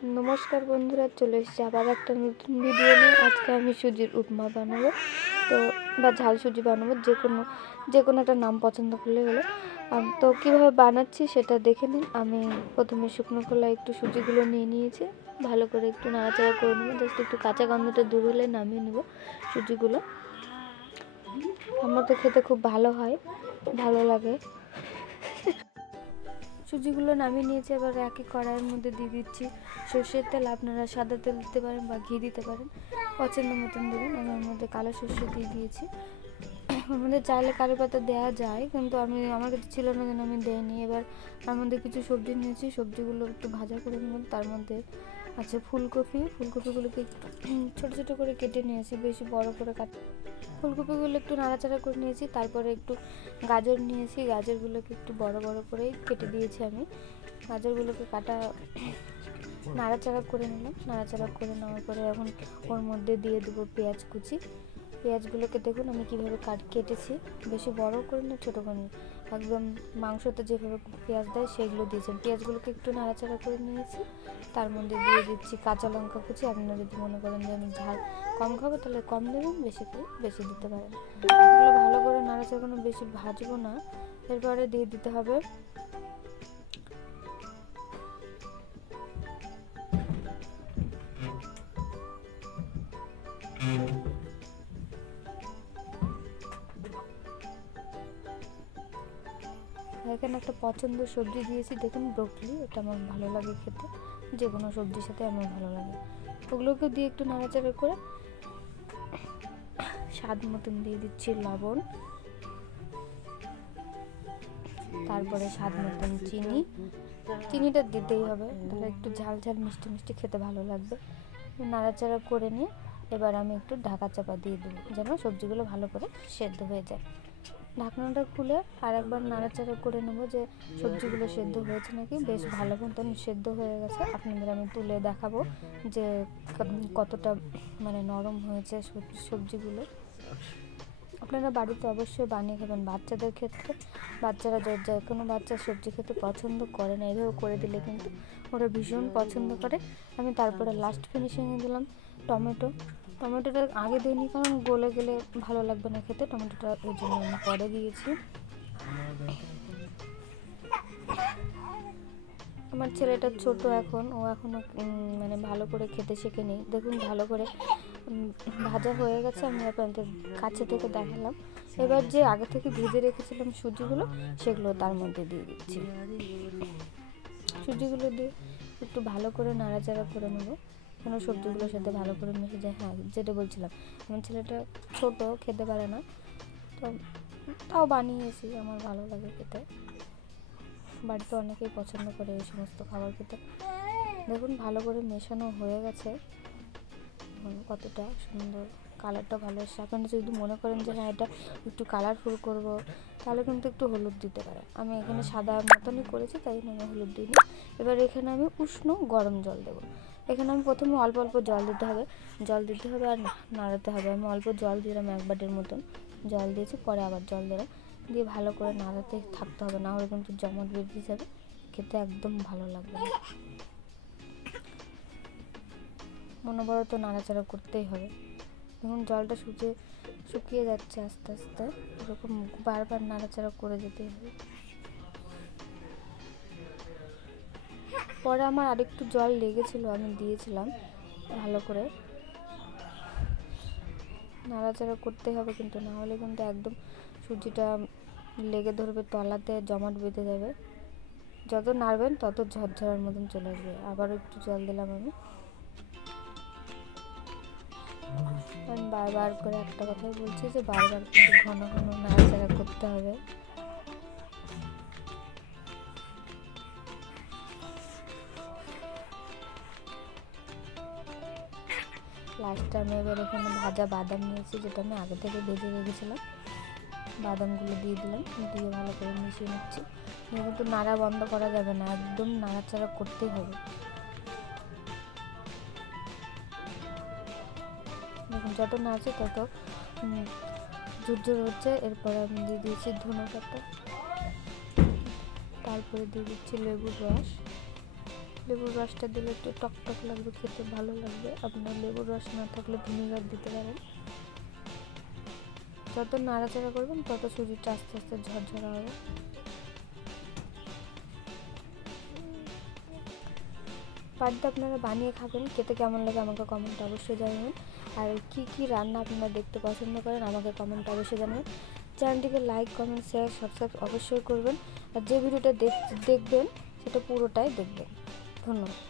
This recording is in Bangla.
নমস্কার বন্ধুরা, চলে এসেছি আবার একটা নতুন ভিডিও নিয়ে। আজকে আমি সুজির উপমা বানাবো, তো বা ঝাল সুজি বানাবো, যে কোনো একটা নাম পছন্দ করলে হলো। তো কীভাবে বানাচ্ছি সেটা দেখে নিন। আমি প্রথমে শুকনো খোলায় একটু সুজিগুলো নিয়ে নিয়েছি, ভালো করে একটু নাড়াচাড়া করে নেবো। জাস্ট একটু কাঁচা গন্ধটা দূর হলে নামিয়ে নেব সুজিগুলো। আমার তো খেতে খুব ভালো হয়, ভালো লাগে। সুজিগুলো নামিয়ে নিয়েছি, এবার একই কড়াইয়ের মধ্যে দিয়ে দিচ্ছি সর্ষের তেল। আপনারা সাদা তেল দিতে পারেন বা ঘি দিতে পারেন, পছন্দ মতন দেবেন। আমি ওর মধ্যে কালো সর্ষে দিয়ে দিয়েছি। ওর মধ্যে চাইলে কারি পাতা দেওয়া যায়, কিন্তু আমার কাছে ছিল না, যেন আমি দেয়নি। এবার তার মধ্যে কিছু সবজি নিয়েছি, সবজিগুলো একটু ভাজা করে নেবেন। তার মধ্যে আছে ফুলকপিগুলোকে একটু ছোটো ছোটো করে কেটে নিয়েছি, বেশি বড় করে ফুলকপিগুলো একটু নাড়াচাড়া করে নিয়েছি। তারপরে একটু গাজর নিয়েছি, গাজরগুলোকে একটু বড় বড় করেই কেটে দিয়েছি আমি। গাজরগুলোকে নাড়াচাড়া করে নিলাম। নাড়াচাড়া করে নেওয়ার পরে এখন ওর মধ্যে দিয়ে দেবো পেঁয়াজ কুচি। পেঁয়াজগুলোকে দেখুন আমি কীভাবে কেটেছি, বেশি বড় করে না, ছোটো করে নিই, একদম মাংসতে যেভাবে পেঁয়াজ দেয় সেগুলো দিয়েছি। পেঁয়াজগুলোকে একটু নাড়াচাড়া করে নিয়েছি। তার মধ্যে দিয়ে দিচ্ছি কাঁচা লঙ্কা কুচি। আপনারা যদি মনে করেন যে আমি ঝাল কম খাবো তাহলে কম দেবেন, বেশি করে বেশি দিতে পারেন। এগুলো ভালো করে নাড়াচাড়া করে বেশি ভাজবো না। এরপরে দিয়ে দিতে হবে এখানে একটা পছন্দের সবজি দিয়েছি, দেখুন ব্রোকলি। এটা আমার ভালো লাগে খেতে, যে কোনো সবজির সাথে আমার ভালো লাগে। ওগুলোকে দিয়ে একটু নাড়াচাড়া করে স্বাদ মতন দিয়ে দিচ্ছি লবণ, তারপরে স্বাদ মতন চিনিটা দিতেই হবে, তাহলে একটু ঝাল ঝাল মিষ্টি মিষ্টি খেতে ভালো লাগবে। নাড়াচাড়া করে নিয়ে এবার আমি একটু ঢাকা চাপা দিয়ে দেবো, যেন সবজিগুলো ভালো করে সেদ্ধ হয়ে যায়। ঢাকনাটা খুলে আর একবার নাড়াচাড়া করে নেবো যে সবজিগুলো সেদ্ধ হয়েছে নাকি। বেশ ভালো মতন সেদ্ধ হয়ে গেছে। আপনাদের আমি তুলে দেখাবো যে কতটা নরম হয়েছে সবজিগুলো। আপনারা বাড়িতে অবশ্যই বানিয়ে খাবেন। বাচ্চাদের ক্ষেত্রে, বাচ্চারা যে কোনো বাচ্চা সবজি খেতে পছন্দ করে না, এভাবে করে দিলে কিন্তু ওরা ভীষণ পছন্দ করে। আমি তারপরে লাস্ট ফিনিশিংয়ে দিলাম টমেটোটা আগে দিইনি, কারণ গলে গেলে ভালো লাগবে না খেতে। টমেটোটা ওই জন্য আমি পরে দিয়েছি। আমার ছেলেটা ছোট এখন, ও এখনও ভালো করে খেতে শেখেনি। দেখুন ভালো করে ভাজা হয়ে গেছে, আমি আপনাদের কাছে থেকে দেখালাম। এবার যে আগে থেকে ভেজে রেখেছিলাম সুজিগুলো, সেগুলো তার মধ্যে দিয়ে দিচ্ছি। সুজিগুলো দিয়ে একটু ভালো করে নাড়াচাড়া করে নেবো, যেন সবজিগুলোর সাথে ভালো করে মিশে যায়। হ্যাঁ, যেটা বলছিলাম, আমার ছেলেটা ছোট, খেতে পারে না, তো তাও বানিয়েছি, আমার ভালো লাগে খেতে। বাড়িতে অনেকেই পছন্দ করে এই সমস্ত খাবার খেতে। দেখুন ভালো করে মেশানো হয়ে গেছে, কতটা সুন্দর কালারটা ভালো এসছে। আপনারা যদি মনে করেন যে হ্যাঁ এটা একটু কালারফুল করব, তাহলে কিন্তু একটু হলুদ দিতে পারেন। আমি এখানে সাদা মতনই করেছি, তাই আমি হলুদ দিইনি। এবার এখানে আমি উষ্ণ গরম জল দেবো। এখানে আমি প্রথমে অল্প অল্প জল দিতে হবে আর নাড়াতে হবে। আমি অল্প জল দিলাম, 1 বাটির মতন জল দিয়েছি, পরে আবার জল দিলাম, দিয়ে ভালো করে নাড়াতে থাকতে হবে, না হলে কিন্তু জমাট বেঁধে যাবে, খেতে একদম ভালো লাগবে না। অনবরত নাড়াচাড়া করতেই হবে। দেখুন জলটা শুকিয়ে যাচ্ছে আস্তে আস্তে, এরকম বারবার নাড়াচাড়া করে যেতে হবে। পরে আমার আরেকটু জল লেগেছিল, আমি দিয়েছিলাম। ভালো করে নাড়াচাড়া করতে হবে, কিন্তু না হলে কিন্তু একদম সুজিটা লেগে ধরবে, তলাতে জমাট বেঁধে যাবে। যত নাড়বেন তত ঝরঝরার মতন চলে আসবে। আবারও একটু জল দিলাম আমি বারবার করে একটা কথাই বলছি যে বারবার কিন্তু ঘন ঘন নাড়াচাড়া করতে হবে। লাস্টে আমি এবার এখানে ভাজা বাদাম নিয়েছি, যেটা আমি আগে থেকে ভেজে রেখেছিলাম। বাদামগুলো দিয়ে দিলাম, দিয়ে ভালো করে মিশিয়ে নিচ্ছি। কিন্তু নাড়া বন্ধ করা যাবে না, একদম নাড়াচাড়া করতেই হবে। দেখুন যত নাড়ছে তত ঝুরঝুর হচ্ছে। এরপর আমি দিয়ে দিয়েছি ধনে পাতা, তারপরে দিয়ে দিচ্ছি লেবুর রস। লেবুর রসটা দিলে একটু টক টক লাগবে, খেতে ভালো লাগবে। আপনার লেবুর রস না থাকলে ভিনেগার দিতে পারেন। যত নাড়াচাড়া করবেন তত সুজিটা আস্তে আস্তে ঝরঝরা হবে। বাড়িতে আপনারা বানিয়ে খাবেন, খেতে কেমন লাগে আমাকে কমেন্টে অবশ্যই জানাবেন। আর কি কি রান্না আপনারা দেখতে পছন্দ করেন আমাকে কমেন্টে অবশ্যই জানাবেন। চ্যানেলটিকে লাইক, কমেন্ট, শেয়ার, সাবস্ক্রাইব অবশ্যই করবেন। আর যে ভিডিওটা দেখবেন সেটা পুরোটাই দেখবেন। ধন্যবাদ।